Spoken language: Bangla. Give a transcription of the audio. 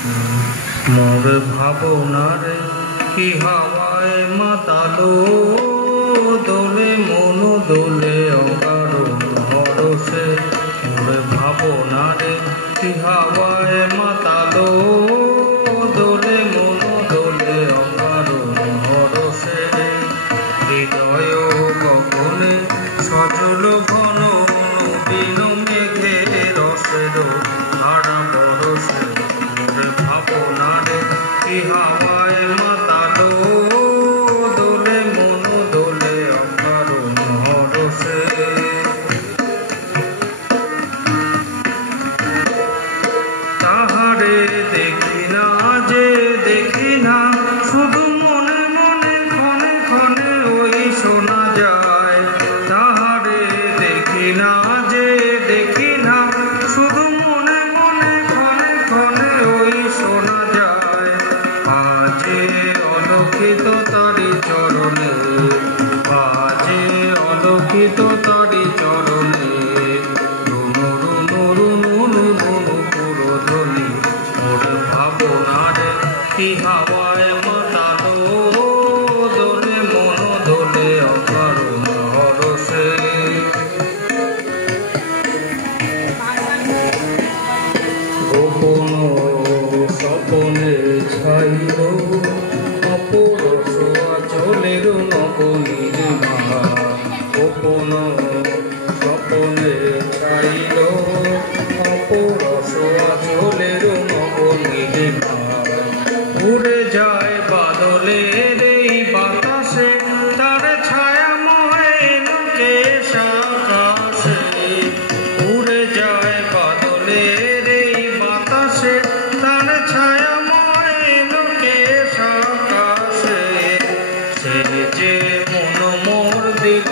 মোর ভাবনার কি হাওয়ায় মাতালো, দোলে মন দোলে অকারণ হরসে। মোর ভাবনার কি হাওয়ায় মাতালো, দোলে মন দোলে অকারণ হরসে। হৃদয় গগনে সজল ঘন নবীন মেঘের রসের ধারা বরসে। মোর ভাবনার কি হাওয়ায় মাতালো, দোলে মন দোলে অকারণ হরসে। তাহারে দেখি না যে দেখি না, শুধু মনে মনে ক্ষণে ক্ষণে ওই শোনা যায়। তাহারে দেখি না যে দেখি না, শুধু মনে মনে ক্ষণে ক্ষণে ওই শোনা যায়। বাজে অলৌকিত তারি চরণে, বাজে অলৌকিত তারি চরণে, রুনু রুনু রুনু রুনু পুরোধ্বনি। মোর ভাবনার কি হাওয়ায় মাতালো, দোলে মন দোলে অকারণ হরসে। গোপন স্বপনে ছাইল অপরস আচলের নবনীলিমা। গোপন স্বপনে ছাইল অপরস আচলের নবনীলিমা। উড়ে যায় বাদলের এই বাতাসে, তার ছায়াময় কেশ আকাশে। উড়ে যায় বাদলের এই বাতাসে, তার ছায়াময় কেশ আকাশে। সে যে মন মোর দিল